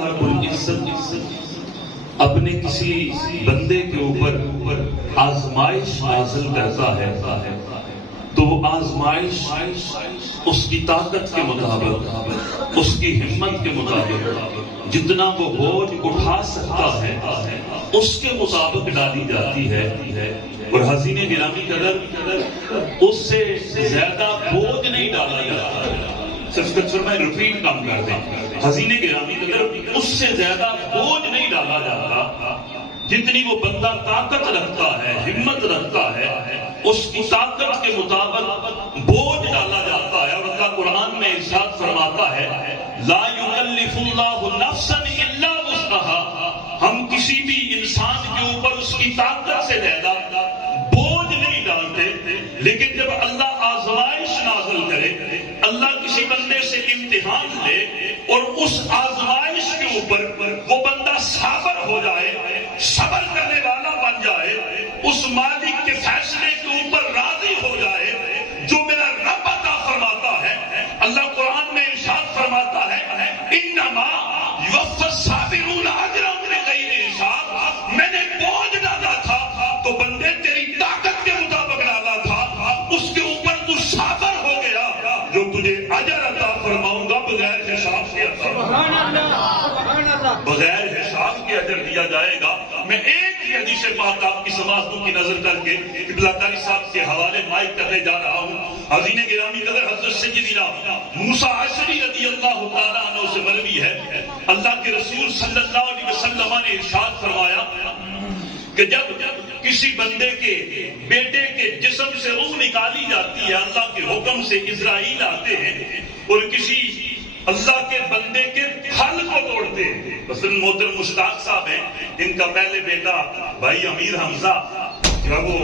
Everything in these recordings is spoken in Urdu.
رب العزت اپنے کسی بندے کے اوپر آزمائش نازل کرتا ہے تو وہ آزمائش اس کی طاقت کے مطابق، اس کی ہمت کے مطابق، جتنا وہ بوجھ اٹھا سکتا ہے اس کے مطابق ڈالی جاتی ہے، اور حزین گرامی قدر اس سے زیادہ بوجھ نہیں ڈالا جاتا۔ میں ریپیٹ کم کر دیں، حزین گرامی قدر اس سے زیادہ بوجھ نہیں ڈالا جاتا جتنی وہ بندہ طاقت رکھتا ہے، ہمت رکھتا ہے، اس کی طاقت کے مطابق بوجھ ڈالا جاتا ہے۔ اور اللہ قرآن میں ارشاد فرماتا ہے لا یکلف اللہ نفسا الا وسعها، ہم کسی بھی انسان کے اوپر اس کی طاقت سے زیادہ بوجھ نہیں ڈالتے، لیکن جب اللہ آزمائش نازل کرے، اللہ کسی بندے سے امتحان لے اور اس آزمائش کے اوپر وہ بندہ صابر ہو جائے، صبر کرنے والا بن جائے، اس مالک کے فیصلے کے اوپر راضی ہو جائے جو میرا رب عطا فرماتا ہے۔ اللہ قرآن میں ارشاد فرماتا ہے انما یوفی الصابرون اجرهم بغیر حساب، میں نے بوجھ ڈالا تھا تو بندے تیری طاقت کے مطابق ڈالا تھا، اس کے اوپر تو صابر ہو گیا، جو تجھے اجر عطا فرماؤں گا بغیر حساب کے عطا، بغیر حساب کے اجر دیا جائے گا۔ میں ایک ہی حدیث پاک آپ کی سماعتوں کی نظر کر کے قبلہ قاری صاحب کے حوالے مائک کرنے جا رہا ہوں۔ حزین گرامی قدر حضرت سیدنا موسیٰ اشعری رضی اللہ تعالیٰ عنہ سے مروی ہے، اللہ کے رسول صلی اللہ علیہ وسلم نے ارشاد فرمایا کہ جب کسی بندے کے بیٹے کے جسم سے روح نکالی جاتی ہے، اللہ کے حکم سے اسرائیل آتے ہیں اور کسی اللہ کے بندے کے پھل کو توڑتے ہیں۔ مثلا محترم مشتاق صاحب ہیں، ان کا پہلے بیٹا بھائی امیر حمزہ وہ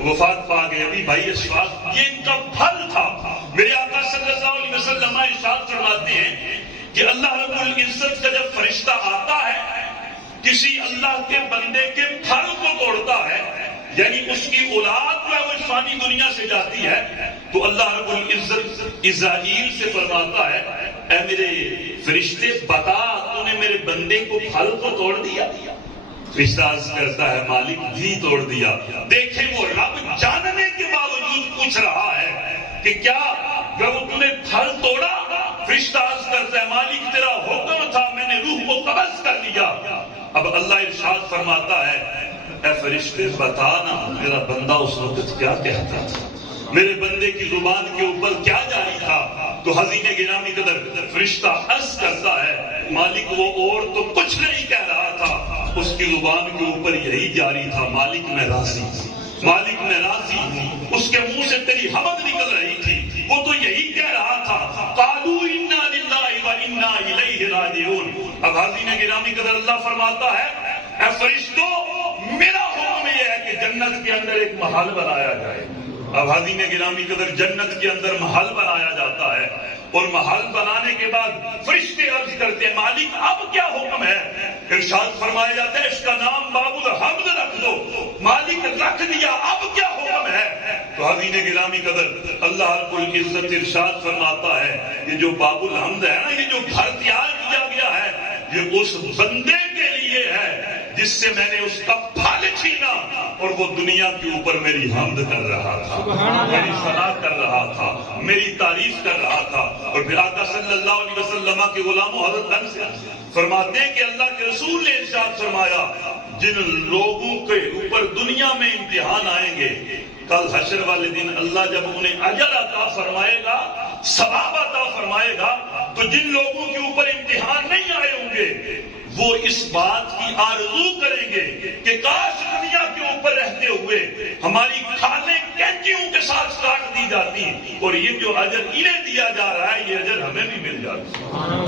وفات پا گئے، ابھی بھائی اشفاق، یہ ان کا پھل تھا۔ میرے آقا صلی اللہ علیہ وسلم ارشاد فرماتے ہیں کہ اللہ رب العزت کا جب فرشتہ آتا ہے کسی اللہ کے بندے کے پھل کو توڑتا ہے، یعنی اس کی اولاد جو ہے وہ اس فانی دنیا سے جاتی ہے، تو اللہ رب العزت اسرائیل سے فرماتا ہے اے میرے فرشتے بتا تو نے میرے بندے کو پھل کو توڑ دیا؟ فرشتہ عرض کرتا ہے مالک جی توڑ دیا۔ دیکھیں وہ رب جاننے کے باوجود پوچھ رہا ہے کہ کیا جب تم نے پھل توڑا؟ فرشتہ عرض کرتا ہے مالک تیرا حکم تھا، میں نے روح کو قبض کر لیا۔ اب اللہ ارشاد فرماتا ہے اے فرشتے بتانا میرا بندہ اس وقت کیا کہتا تھا، میرے بندے کی زبان کے اوپر کیا جاری تھا؟ تو حزین گرامی قدر فرشتہ عرض کرتا ہے مالک وہ اور تو کچھ نہیں کہہ رہا تھا، اس کی زبان کے اوپر یہی جاری تھا مالک میں راضی ہوں، مالک میں راضی ہوں۔ اس کے منہ سے تیری حمد نکل رہی تھی، وہ تو یہی کہہ رہا تھا قالوا انا للہ وانا الیہ راجعون۔ اب حزین گرامی قدر اللہ فرماتا ہے اے فرشتوں میرا حکم یہ ہے کہ جنت کے اندر ایک محل بنایا جائے۔ اب حزین گرامی قدر جنت کے اندر محل بنایا جاتا ہے، اور محل بنانے کے بعد فرشتے عرض کرتے ہیں مالک اب کیا حکم ہے؟ ارشاد فرمایا جاتا ہے اس کا نام باب الحمد رکھ دو۔ مالک رکھ دیا، اب کیا حکم ہے؟ تو حزین گرامی قدر اللہ رب العزت ارشاد فرماتا ہے یہ جو باب الحمد ہے نا، یہ جو گھر تیار کیا گیا ہے یہ اس بندے کے لیے ہے جس سے میں نے اس کا پھل چھینا اور وہ دنیا کے اوپر میری حمد کر رہا تھا، میری ثنا کر رہا تھا، میری تعریف کر رہا تھا۔ اور پھر آقا صلی اللہ علیہ وسلم کے غلاموں حضرت انس فرماتے ہیں کہ اللہ کے رسول نے ارشاد فرمایا جن لوگوں کے اوپر دنیا میں امتحان آئیں گے، کل حشر والے دن اللہ جب انہیں اجر عطا فرمائے گا، ثواب عطا فرمائے گا، تو جن لوگوں کے اوپر امتحان نہیں آئے ہوں گے وہ اس بات کی آرزو کریں گے کہ کاش دنیا کے اوپر رہتے ہوئے ہماری کھالیں کینچیوں کے ساتھ کاٹ دی جاتی، اور یہ جو اجر انہیں دیا جا رہا ہے یہ اجر ہمیں بھی مل جاتا۔